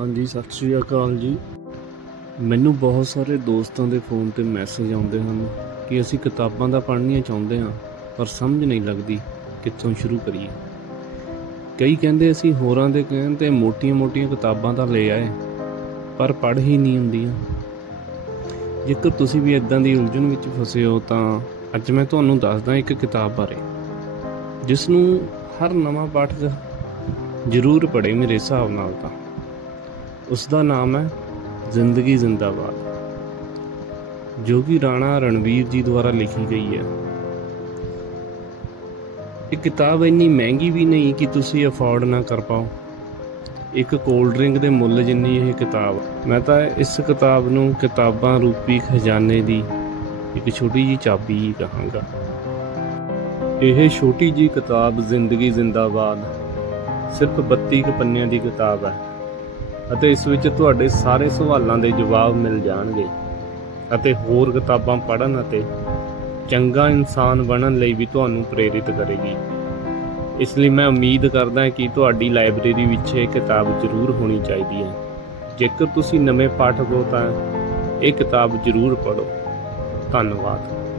ਹਾਂਜੀ, ਸਤਿ ਸ਼੍ਰੀ ਅਕਾਲ ਜੀ। ਮੈਨੂੰ ਬਹੁਤ ਸਾਰੇ ਦੋਸਤਾਂ ਦੇ ਫੋਨ ਤੇ ਮੈਸੇਜ ਆਉਂਦੇ ਹਨ ਕਿ ਅਸੀਂ ਕਿਤਾਬਾਂ ਦਾ ਪੜ੍ਹਨੀਆਂ ਚਾਹੁੰਦੇ ਹਾਂ, ਪਰ ਸਮਝ ਨਹੀਂ ਲੱਗਦੀ ਕਿੱਥੋਂ ਸ਼ੁਰੂ ਕਰੀਏ। ਕਈ ਕਹਿੰਦੇ ਅਸੀਂ ਹੋਰਾਂ ਦੇ ਕਹਿਣ ਤੇ ਮੋਟੀਆਂ-ਮੋਟੀਆਂ ਕਿਤਾਬਾਂ ਤਾਂ ਲੈ ਆਏ, ਪਰ ਪੜ੍ਹ ਹੀ ਨਹੀਂ ਹੁੰਦੀਆਂ। ਜੇਕਰ ਤੁਸੀਂ ਵੀ ਇਦਾਂ ਦੀ ਉਲਝਣ ਵਿੱਚ ਫਸੇ ਹੋ ਤਾਂ ਅੱਜ ਮੈਂ ਤੁਹਾਨੂੰ ਦੱਸਦਾ ਇੱਕ ਕਿਤਾਬ ਬਾਰੇ ਜਿਸ ਨੂੰ ਹਰ ਨਵਾਂ ਪਾਠਕ ਜ਼ਰੂਰ ਪੜ੍ਹੇ ਮੇਰੇ ਹਿਸਾਬ ਨਾਲ ਤਾਂ। ਉਸ ਦਾ ਨਾਮ ਹੈ ਜ਼ਿੰਦਗੀ ਜ਼ਿੰਦਾਬਾਦ, ਜੋ ਕਿ ਰਾਣਾ ਰਣਵੀਰ ਜੀ ਦੁਆਰਾ ਲਿਖੀ ਗਈ ਹੈ। ਇਹ ਕਿਤਾਬ ਇੰਨੀ ਮਹਿੰਗੀ ਵੀ ਨਹੀਂ ਕਿ ਤੁਸੀਂ ਅਫੋਰਡ ਨਾ ਕਰ ਪਾਓ। ਇੱਕ ਕੋਲਡ ਡਰਿੰਕ ਦੇ ਮੁੱਲ ਜਿੰਨੀ ਇਹ ਕਿਤਾਬ ਮੈਂ ਤਾਂ ਇਸ ਕਿਤਾਬ ਨੂੰ ਕਿਤਾਬਾਂ ਰੂਪੀ ਖਜ਼ਾਨੇ ਦੀ ਇੱਕ ਛੋਟੀ ਜੀ ਚਾਬੀ ਹੀ ਕਹਾਂਗਾ। ਇਹ ਛੋਟੀ ਜੀ ਕਿਤਾਬ ਜ਼ਿੰਦਗੀ ਜ਼ਿੰਦਾਬਾਦ ਸਿਰਫ 32 ਕ ਪੰਨਿਆਂ ਦੀ ਕਿਤਾਬ ਹੈ। ਅਤੇ ਇਸ ਵਿੱਚ ਤੁਹਾਡੇ ਸਾਰੇ ਸਵਾਲਾਂ ਦੇ ਜਵਾਬ ਮਿਲ ਜਾਣਗੇ ਅਤੇ ਹੋਰ ਕਿਤਾਬਾਂ ਪੜ੍ਹਨ ਅਤੇ ਚੰਗਾ ਇਨਸਾਨ ਬਣਨ ਲਈ ਵੀ ਤੁਹਾਨੂੰ ਪ੍ਰੇਰਿਤ ਕਰੇਗੀ। ਇਸ ਲਈ ਮੈਂ ਉਮੀਦ ਕਰਦਾ ਹਾਂ ਕਿ ਤੁਹਾਡੀ ਲਾਇਬ੍ਰੇਰੀ ਵਿੱਚ ਇਹ ਕਿਤਾਬ ਜ਼ਰੂਰ ਹੋਣੀ ਚਾਹੀਦੀ ਹੈ। ਜੇਕਰ ਤੁਸੀਂ ਨਵੇਂ ਪਾਠਕ ਹੋ ਤਾਂ ਇਹ ਕਿਤਾਬ ਜ਼ਰੂਰ ਪੜ੍ਹੋ। ਧੰਨਵਾਦ।